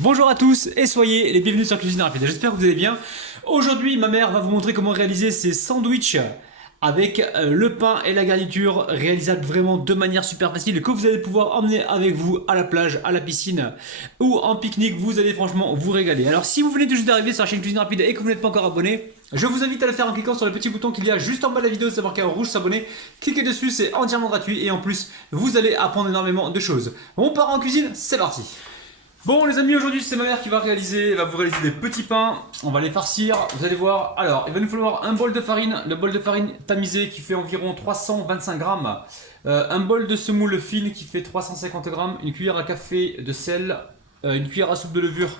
Bonjour à tous et soyez les bienvenus sur Cuisine Rapide. J'espère que vous allez bien. Aujourd'hui, ma mère va vous montrer comment réaliser ces sandwichs avec le pain et la garniture, réalisables vraiment de manière super facile que vous allez pouvoir emmener avec vous à la plage, à la piscine ou en pique-nique. Vous allez franchement vous régaler. Alors si vous venez tout juste d'arriver sur la chaîne Cuisine Rapide et que vous n'êtes pas encore abonné, je vous invite à le faire en cliquant sur le petit bouton qu'il y a juste en bas de la vidéo, c'est marqué en rouge s'abonner. Cliquez dessus, c'est entièrement gratuit et en plus vous allez apprendre énormément de choses. On part en cuisine, c'est parti. Bon les amis, aujourd'hui c'est ma mère qui va vous réaliser des petits pains, on va les farcir, vous allez voir. Alors il va nous falloir un bol de farine, le bol de farine tamisé qui fait environ 325 grammes, un bol de semoule fine qui fait 350 grammes, une cuillère à café de sel, une cuillère à soupe de levure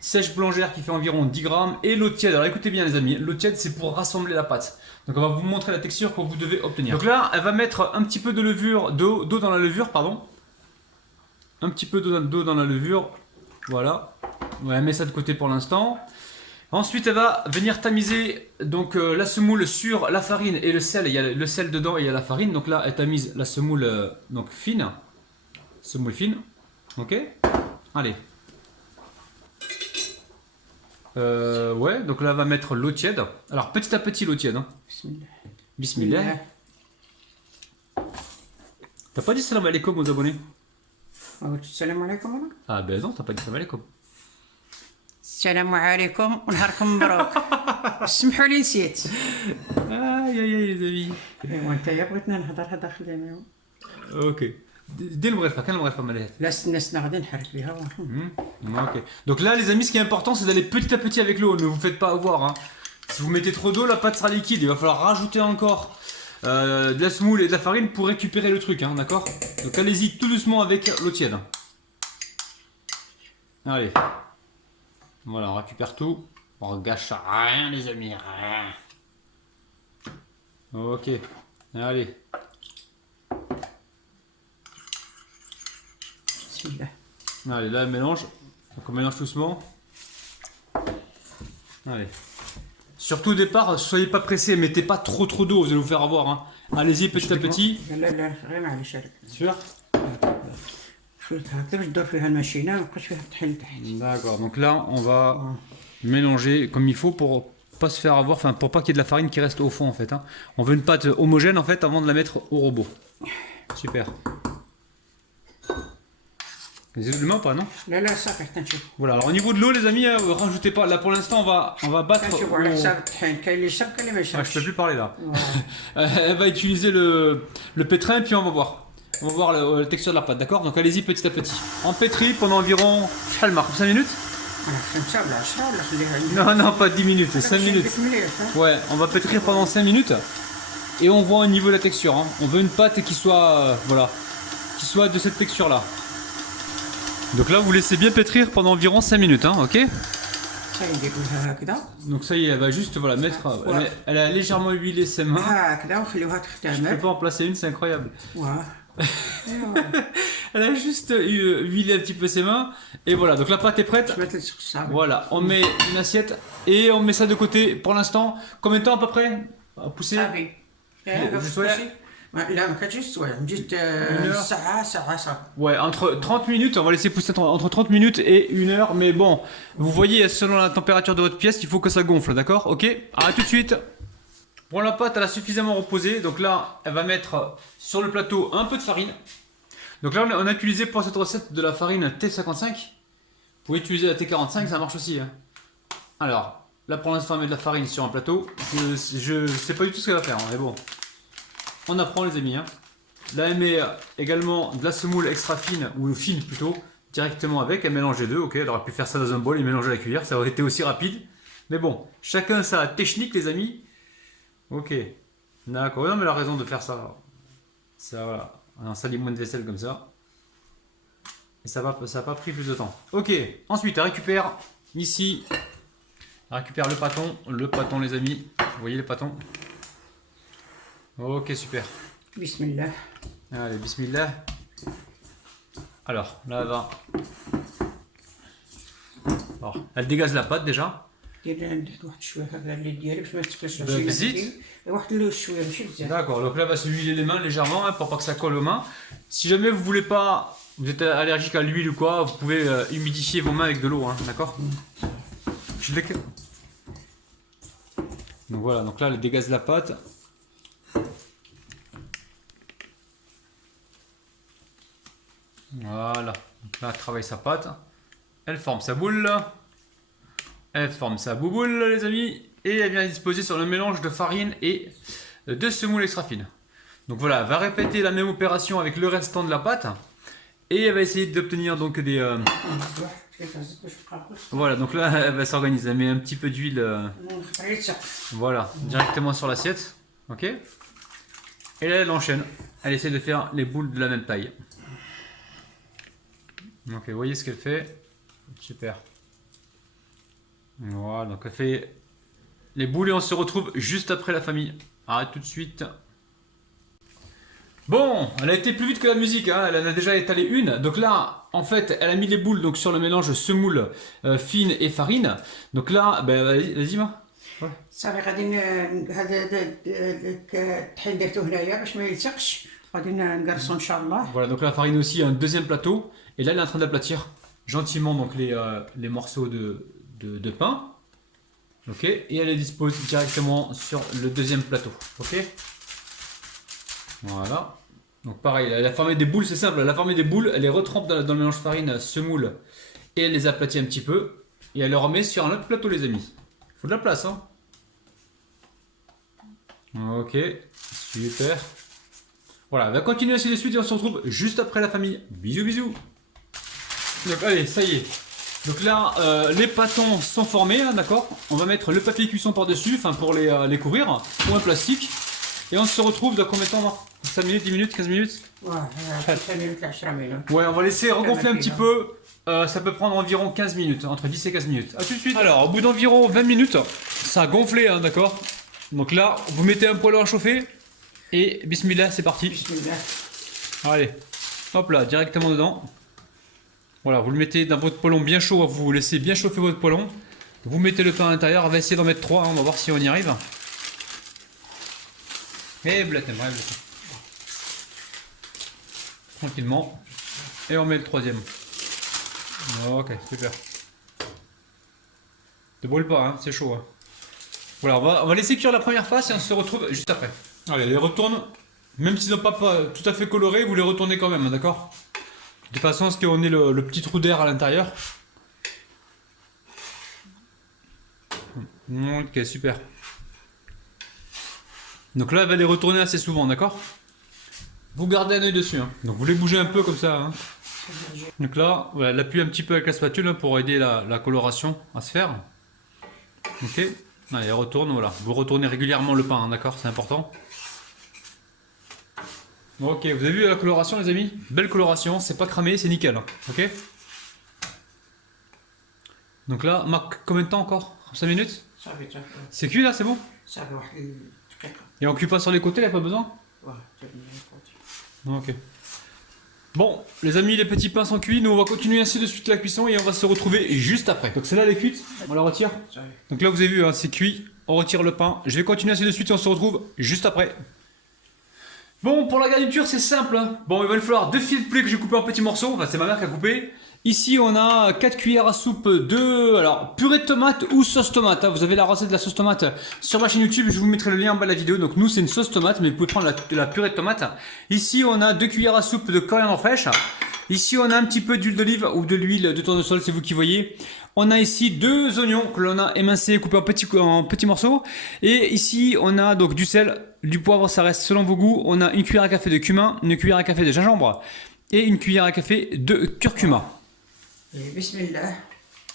sèche boulangère qui fait environ 10 grammes et l'eau tiède. Alors écoutez bien les amis, l'eau tiède c'est pour rassembler la pâte. Donc on va vous montrer la texture que vous devez obtenir. Donc là elle va mettre un petit peu de levure, d'eau dans la levure, pardon. Un petit peu d'eau dans la levure. Voilà, ouais, elle met ça de côté pour l'instant. Ensuite, elle va venir tamiser donc la semoule sur la farine et le sel. Il y a le sel dedans et il y a la farine. Donc là, elle tamise la semoule donc fine. Semoule fine. Ok. Allez. Ouais, donc là, elle va mettre l'eau tiède. Alors, petit à petit, l'eau tiède. Hein. Bismillah. T'as pas dit salam alaikum aux abonnés? السلام عليكم ورحمة. Ah ben non, t'as pas dit salam alaikum. السلام عليكم ونهاركم مبروك. سمحوا لي نسيت. Aïe aïe aïe les amis. ايوا انت يا بغيتنا نهضر هذا خدامه. Ok. Dès le bref, quel bref comme elle لا الناس غادي نحرك بها. Ok. Donc là, les amis, ce qui est important, c'est d'aller petit à petit avec l'eau. Ne vous faites pas avoir. Hein. Si vous mettez trop d'eau, la pâte sera liquide. Il va falloir rajouter encore de la semoule et de la farine pour récupérer le truc, hein, d'accord? Donc allez-y tout doucement avec l'eau tiède. Allez. Voilà, on récupère tout. On gâche rien, les amis. Rien. Ok. Allez. بسم الله. Allez, là, elle mélange. Donc on mélange doucement. Allez. Surtout au départ, soyez pas pressés, mettez pas trop d'eau, vous allez vous faire avoir. Hein. Allez-y petit à petit. لا لا غير معليش هذاك. Sûr? شوف هكا باش تدور فيها الماشينه ما يبقاش فيها الطحين تحت. D'accord, donc là on va mélanger comme il faut pour pas se faire avoir, enfin pour pas qu'il y ait de la farine qui reste au fond en fait. Hein. On veut une pâte homogène en fait avant de la mettre au robot. Super. Les œufs de main pas non? لا لا صافي حتى نشوف. Voilà, alors au niveau de l'eau les amis, rajoutez pas, là pour l'instant on va battre. نشوفوا على حساب الطحين كاين اللي يشرب كاين اللي ما Ouais, je يشربش. peux plus parler là. Elle va utiliser le pétrin et puis on va voir. On va voir la texture de la pâte, d'accord? Donc allez-y petit à petit. En pétri pendant environ 5 minutes? انا 5 ولا 10 ولا خليها. Non, non, pas 10 minutes, 5 minutes. Ouais, on va pétrir pendant 5 minutes et on voit au niveau de la texture. Hein. On veut une pâte qui soit, voilà, qui soit de cette texture là. Donc là, vous laissez bien pétrir pendant environ 5 minutes, hein, ok? نديروها هكذا. Donc ça y est, elle va juste voilà, mettre. Elle a légèrement huilé ses mains. هكذا وخليوها Je peux تختمر. pas en placer une, c'est incroyable. واه. Elle a juste huilé un petit peu ses mains. Et voilà, donc la pâte est prête. ما تلصق الصابون. Voilà, on met une assiette et on met ça de côté pour l'instant. Combien de temps à peu près? À pousser? صافي. je souhaite- لا ما كتجيش سوايع جيت heure. ساعة صافي. Ouais, entre 30 minutes, on va laisser pousser entre 30 minutes et 1 heure. Mais bon, vous voyez, selon la température de votre pièce, il faut que ça gonfle, d'accord? Ok? À tout de suite. Bon, la pâte, elle a suffisamment reposé. Donc là, elle va mettre sur le plateau un peu de farine. Donc là, on a utilisé pour cette recette de la farine T55. Vous pouvez utiliser la T45, ça marche aussi. Hein. Alors, là pour l'instant, on met de la farine sur un plateau. Je sais pas du tout ce qu'elle va faire, hein, mais bon. On apprend, les amis. Hein. Là, elle met également de la semoule extra fine, ou fine plutôt, directement avec. Elle mélange les deux. Ok, elle aurait pu faire ça dans un bol et mélanger à la cuillère. Ça aurait été aussi rapide. Mais bon, chacun sa technique, les amis. Ok. D'accord. Non, mais elle a raison de faire ça. Ça, voilà. Un salit moins de vaisselle comme ça. Et ça a pas pris plus de temps. Ok. Ensuite, elle récupère ici. Elle récupère le pâton. Le pâton, les amis. Vous voyez les pâtons? Ok, super. بسم الله. Allez, bismillah. Alors, là, elle va. Alors, elle dégaze la pâte déjà. دير واحد شويه هكذا اللي ديالي باش ما تسكرش بالزيت. واحد اللي شويه ماشي بزاف. D'accord, donc là, elle va se huiler les mains légèrement hein, pour pas que ça colle aux mains. Si jamais vous voulez pas vous êtes allergique à l'huile ou quoi, vous pouvez humidifier vos mains avec de l'eau, hein, d'accord? Donc voilà, donc là, elle dégaze la pâte. Voilà, donc là, elle travaille sa pâte. Elle forme sa boule. Elle forme sa bouboule, les amis. Et elle vient disposer sur le mélange de farine et de semoule extra fine. Donc voilà, elle va répéter la même opération avec le restant de la pâte. Et elle va essayer d'obtenir donc des... Voilà, donc là, elle va s'organiser. Elle met un petit peu d'huile... Voilà, directement sur l'assiette. Ok. Et là, elle enchaîne. Elle essaie de faire les boules de la même taille. Ok, vous voyez ce qu'elle fait. Super. Voilà, donc elle fait les boules et on se retrouve juste après la famille. Arrête tout de suite. Bon, elle a été plus vite que la musique, hein. Elle en a déjà étalé une. Donc là, en fait, elle a mis les boules donc, sur le mélange semoule fine et farine. Donc là, ben, vas-y, ma. صافي غادي هذا الطحين درتو هنايا باش ما يلصقش غادي نقرصو ان شاء الله. Voilà, donc la farine aussi, un deuxième plateau. Et là, elle est en train d'aplatir gentiment donc, les morceaux de pain. Ok, et elle les dispose directement sur le deuxième plateau. Ok. Voilà. Donc pareil, elle a formé des boules, c'est simple. Elle a formé des boules, elle les retrempe dans le mélange farine semoule et elle les aplatit un petit peu. Et elle les remet sur un autre plateau, les amis. Il faut de la place, hein. Ok, super. Voilà, on va continuer ainsi de suite et on se retrouve juste après la famille. Bisous, bisous. Donc allez, ça y est. Donc là, les pâtons sont formés, hein, d'accord. On va mettre le papier cuisson par-dessus, enfin pour les couvrir, ou un plastique. Et on se retrouve dans combien de temps, Marc? 5 minutes, 10 minutes, 15 minutes? Ouais, on va laisser regonfler un petit peu. Ça peut prendre environ 15 minutes, entre 10 et 15 minutes. A tout de suite. Alors, au bout d'environ 20 minutes, ça a gonflé, hein, d'accord. Donc là, vous mettez un poêlon à chauffer. Et bismillah, c'est parti. Bismillah. Allez, hop là, directement dedans. Voilà, vous le mettez dans votre poêlon bien chaud, vous laissez bien chauffer votre poêlon. Vous mettez le pain à l'intérieur, on va essayer d'en mettre 3, hein, on va voir si on y arrive. Et blatem, ouais, blatem. Tranquillement. Et on met le troisième. Ok, super. Ne brûle pas, hein, c'est chaud. Hein. Voilà, on va laisser cuire la première face et on se retrouve juste après. Allez, les retourne. Même s'ils n'ont pas tout à fait coloré, vous les retournez quand même, hein, d'accord? De façon à ce qu'on ait le petit trou d'air à l'intérieur. Ok, super. Donc là, elle va les retourner assez souvent, d'accord? Vous gardez un œil dessus, hein. Donc vous les bougez un peu comme ça. Hein. Donc là, voilà, elle appuie un petit peu avec la spatule pour aider la coloration à se faire. Ok. Allez, elle retourne, voilà. Vous retournez régulièrement le pain, hein, d'accord? C'est important. Ok, vous avez vu la coloration, les amis? Belle coloration, c'est pas cramé, c'est nickel. Hein. Ok. Donc là, Marc, combien de temps encore? 5 minutes? C'est cuit là, c'est bon? Et on cuit pas sur les côtés, il n'y a pas besoin? Ok. Bon, les amis, les petits pains sont cuits. Nous, on va continuer ainsi de suite la cuisson et on va se retrouver juste après. Donc, celle-là, elle est cuite. On la retire. Donc là, vous avez vu, hein, c'est cuit. On retire le pain. Je vais continuer ainsi de suite et on se retrouve juste après. Bon, pour la garniture, c'est simple. Hein. Bon, il va nous falloir 2 filets de poulet que j'ai coupé en petits morceaux. Enfin, c'est ma mère qui a coupé. Ici, on a 4 cuillères à soupe de alors, purée de tomate ou sauce tomate. Hein. Vous avez la recette de la sauce tomate sur ma chaîne YouTube. Je vous mettrai le lien en bas de la vidéo. Donc, nous, c'est une sauce tomate, mais vous pouvez prendre de la purée de tomate. Ici, on a 2 cuillères à soupe de coriandre fraîche. Ici, on a un petit peu d'huile d'olive ou de l'huile de tournesol, c'est vous qui voyez. On a ici 2 oignons que l'on a émincés, coupés en petits morceaux. Et ici, on a donc du sel, du poivre, ça reste selon vos goûts. On a une cuillère à café de cumin, une cuillère à café de gingembre et une cuillère à café de curcuma. Et bismillah.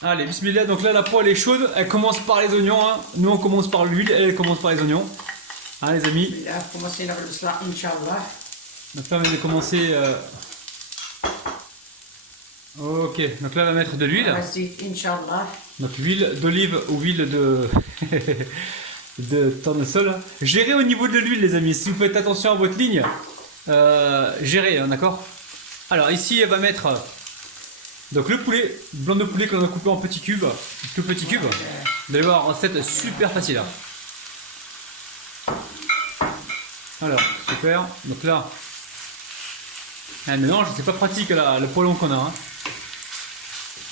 Allez, bismillah. Donc là, la poêle est chaude. Elle commence par les oignons. Hein. Nous, on commence par l'huile. Elle commence par les oignons. Hein, les amis. Bismillah, commencez à l'islam, Inch'Allah. Donc là, on vient de commencer. Ok, donc là, on va mettre de l'huile. Inch'Allah. Donc l'huile d'olive ou huile de de tournesol. Gérez au niveau de l'huile, les amis. Si vous faites attention à votre ligne, gérez, hein, d'accord. Alors ici, elle va mettre donc le poulet, blanc de poulet qu'on a coupé en petits cubes, tout petits cubes. Vous allez voir, recette super facile. Hein. Alors, super. Donc là, Un mélange, c'est pas pratique là, le poêlon qu'on a. Hein.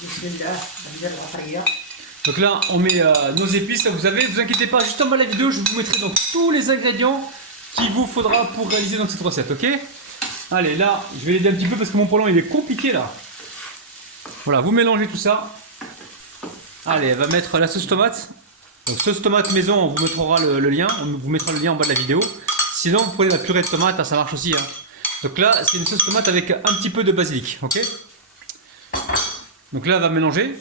Bismillah, ندير العطريه. Donc là, on met nos épices. Vous avez, vous inquiétez pas, juste en bas de la vidéo, je vous mettrai donc tous les ingrédients qu'il vous faudra pour réaliser donc cette recette, ok? Allez, là, je vais l'aider un petit peu parce que mon poêlon il est compliqué là. Voilà, vous mélangez tout ça. Allez, elle va mettre la sauce tomate. Donc sauce tomate maison, on vous mettra le lien. On vous mettra le lien en bas de la vidéo. Sinon, vous prenez la purée de tomate, hein, ça marche aussi. Hein. Donc là, c'est une sauce tomate avec un petit peu de basilic, ok? Donc là, elle va mélanger.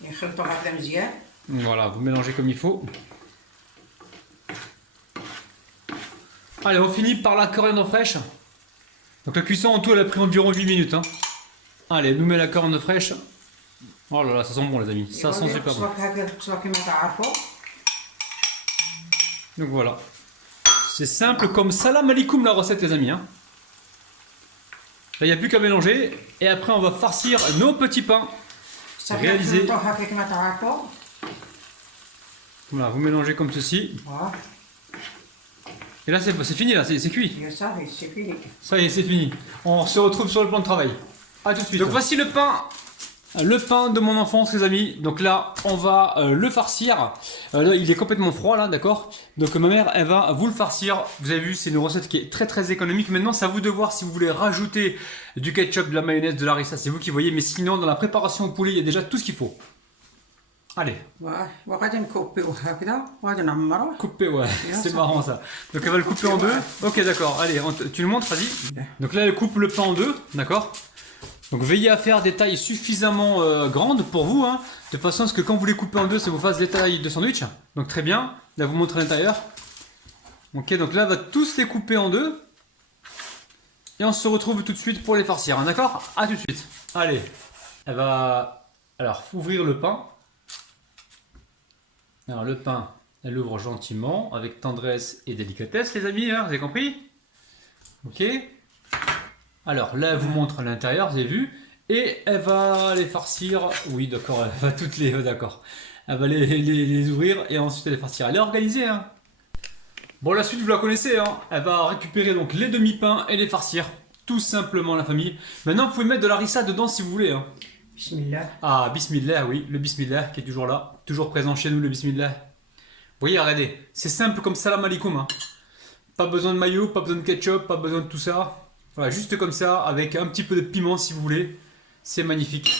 يخلطوا هكذا مزيان. Voilà, vous mélangez comme il faut. Allez, on finit par la coriandre fraîche. Donc la cuisson en tout, elle a pris environ 8 minutes. Hein. Allez, nous met la coriandre fraîche. Oh là là, ça sent bon les amis, ça sent super bon. هكذا تقصوا كما تعرفوا. Donc voilà. C'est simple comme salam alikoum la recette les amis. Hein. Là, il n'y a plus qu'à mélanger. Et après, on va farcir nos petits pains. Réalisé. هكا كما تعرفوا. Voilà, vous mélangez comme ceci. Voilà. Et là, c'est fini, là, c'est cuit. يا صافي سي فيني. Ça y est, c'est fini. On se retrouve sur le plan de travail. A tout de suite. Donc voici le pain de mon enfance, les amis. Donc là, on va le farcir. Là, il est complètement froid, là, d'accord. Donc ma mère, elle va vous le farcir. Vous avez vu, c'est une recette qui est très très économique. Maintenant, c'est à vous de voir si vous voulez rajouter du ketchup, de la mayonnaise, de la harissa. C'est vous qui voyez. Mais sinon, dans la préparation au poulet, il y a déjà tout ce qu'il faut. Allez. وغادي نكوبيوه هكذا وغادي نعمروه. Couper, ouais. C'est marrant ça. Donc elle va le couper en deux. Ok, d'accord. Allez, tu le montres, vas-y. Donc là, elle coupe le pain en deux, d'accord. Donc veillez à faire des tailles suffisamment grandes pour vous, hein, de façon à ce que quand vous les coupez en deux, ça vous fasse des tailles de sandwich. Donc très bien, là vous montrez l'intérieur. Ok, donc là, elle va tous les couper en deux. Et on se retrouve tout de suite pour les farcir, hein, d'accord? A tout de suite. Allez, elle va alors ouvrir le pain. Alors le pain, elle ouvre gentiment, avec tendresse et délicatesse les amis, hein, vous avez compris? Ok. Alors là, elle vous montre l'intérieur, vous avez vu, et elle va les farcir. Oui, d'accord, elle va toutes les. D'accord. Elle va les ouvrir et ensuite elle les farcir. Elle est organisée, hein. Bon, la suite, vous la connaissez, hein. Elle va récupérer donc les demi-pains et les farcir. Tout simplement, la famille. Maintenant, vous pouvez mettre de la harissa dedans si vous voulez, hein. Bismillah. Ah, bismillah, oui, le bismillah qui est toujours là. Toujours présent chez nous, le bismillah. Vous voyez, regardez, c'est simple comme salam alikoum, hein. Pas besoin de mayo, pas besoin de ketchup, pas besoin de tout ça. Voilà, juste comme ça, avec un petit peu de piment si vous voulez. C'est magnifique.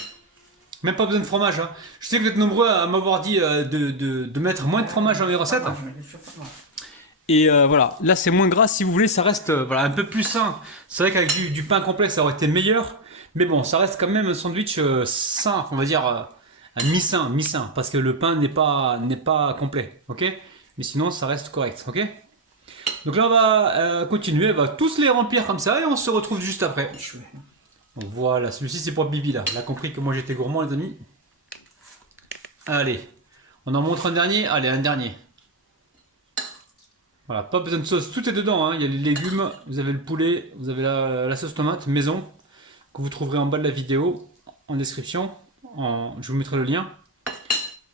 Même pas besoin de fromage. Hein. Je sais que vous êtes nombreux à m'avoir dit de mettre moins de fromage dans mes recettes. Et voilà, là c'est moins gras si vous voulez, ça reste voilà, un peu plus sain. C'est vrai qu'avec du pain complexe ça aurait été meilleur. Mais bon, ça reste quand même un sandwich sain, on va dire mi-sain, parce que le pain n'est pas complet. Ok? Mais sinon ça reste correct. Ok? Donc là on va continuer, elle va tous les remplir comme ça et on se retrouve juste après. Donc voilà, celui-ci c'est pour Bibi là. Elle a compris que moi j'étais gourmand les amis. Allez, on en montre un dernier. Allez, un dernier. Voilà, pas besoin de sauce, tout est dedans. Hein. Il y a les légumes, vous avez le poulet, vous avez la sauce tomate maison que vous trouverez en bas de la vidéo, en description. Je vous mettrai le lien.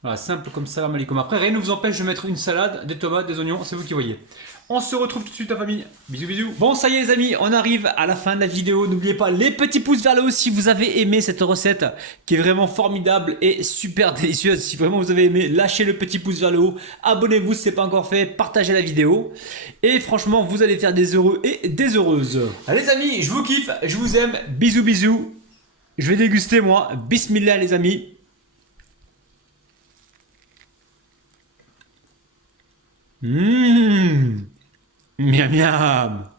Voilà, simple comme salam alikoum. Après, rien ne vous empêche de mettre une salade, des tomates, des oignons, c'est vous qui voyez. On se retrouve tout de suite la famille. Bisous bisous. Bon ça y est les amis, on arrive à la fin de la vidéo. N'oubliez pas les petits pouces vers le haut si vous avez aimé cette recette qui est vraiment formidable et super délicieuse. Si vraiment vous avez aimé, lâchez le petit pouce vers le haut. Abonnez-vous si ce n'est pas encore fait, partagez la vidéo. Et franchement, vous allez faire des heureux et des heureuses. Allez les amis, je vous kiffe, je vous aime. Bisous bisous. Je vais déguster moi. Bismillah les amis. Miam miam.